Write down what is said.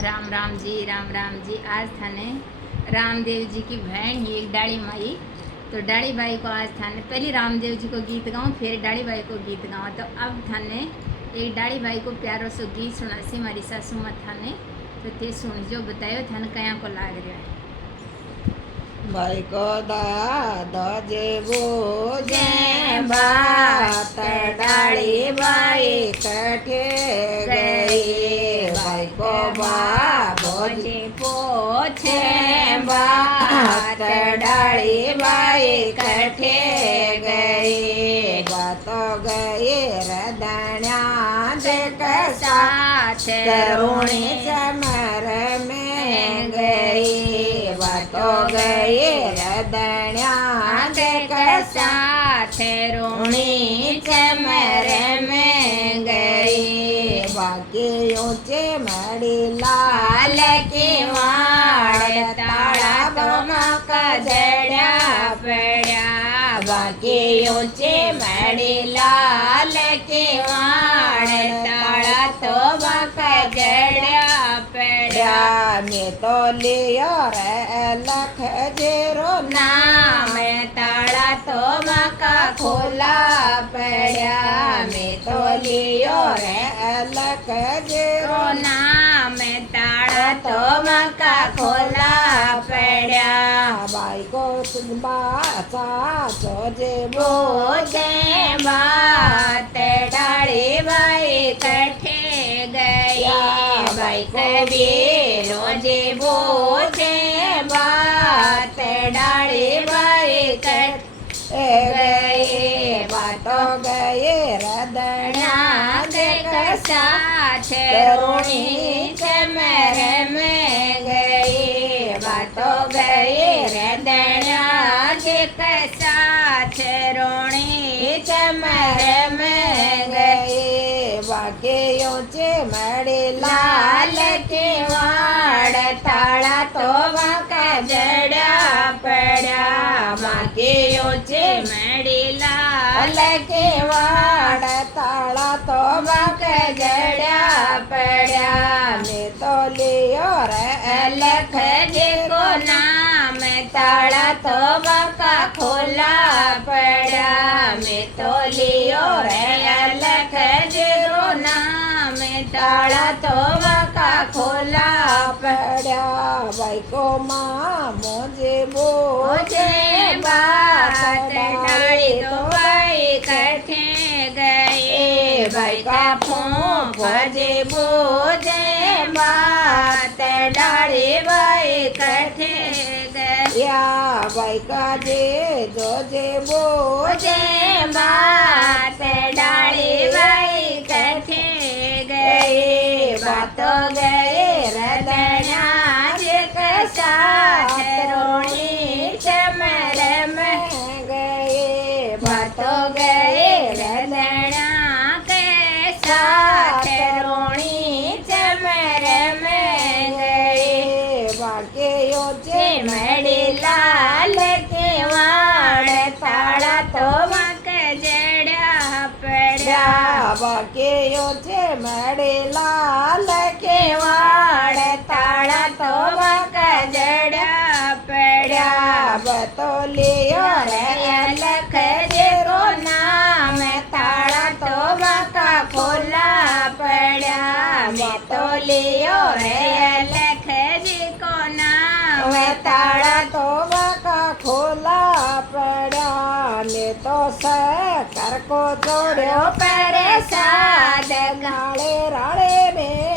राम राम जी। आज थाने रामदेव जी की बहन ही एक डाड़ी माई, तो डाड़ी बाई को आज थाने पहले रामदेव जी को गीत गाऊँ, फिर डाड़ी बाई को गीत गाऊँ। तो अब थाने एक डाड़ी बाई को प्यारो सो गीत सुना सी मारी सासू माँ थाने, तो ते सुन जो बतायो थाने कया को लाग रहा है। भाई को दादा जेबो जे बात डाली बाई कठे गई। भाई को बाबो जी पूछे बात डाली बाई कठे गई। बात गई रदण्या देख साथ तरुणी चमर में गई। बातो गई रदण्या देख साथ रूणी चमर में गई। बाकी ऊंचे मड़ी लाल की वाड़ ताड़ा तो मका जड़ा पड़ा। बाकी ऊंचे मड़ी लाल की वाड़ ताड़ा तो मका जड़ा पड़ा। मैं तो लियो रे लख जेरो नाम ताड़ा तो मका खोला पड़ा। मैं तो लियो रे लख जेरो नाम ताड़ा तो मका खोला पड़ा। बाई को बाचा चोजे बोझे बात डाड़ी बाई कठे गया। बाई को भी रोजे बोझे बात डाड़ी बाई कठे गई। बातो गए रदण्या देख साथ रूणी चमर में गई। बातो गए रदण्या देख साथ रूणी चमर में गई। बाकी ऊंचे मड़ी लाल की वाड़ ताड़ा तो बाका जड़ा पड़ा। बाकी ऊंचे मड़ी लाल की वाड़ ताड़ा तो बाका जड़ा पड़ा। मैं तो लियो रे लख जी को नाम ताड़ा तो बाका खोला पड़ा। मैं तो लियो रे लख जी को नाम ताड़ा तो बाका खोला पड़ा। भाई को माँ मुझे बोझे बात डाली तो भाई कठे गए। भाई का फूफ जे बोझे बात डाली भाई कठे गया। भाई का जे जो जे बोझे बात डाली भाई कठे गए। बातो गए रदण्या देख साथ रूणी चमर में गए। बातो गए रदण्या के साथ रूणी चमर में गए। बाकी ऊंचे मड़ी लाल के वाड़ ताड़ा तो मक जड़ा पड़ा। बाकी ऊंचे मड़ी लाल के वाड़ ताड़ा तो मक जड़ा पड़ा। बतो लियो रे लख जेरो नाम ताड़ा तो मका खोला पड़ा। मैं तो लियो रे लख जी को नाम ताड़ा तो मका खोला पड़ा। मैं तो कर को जोड़ो परे साद गाड़े राड़े में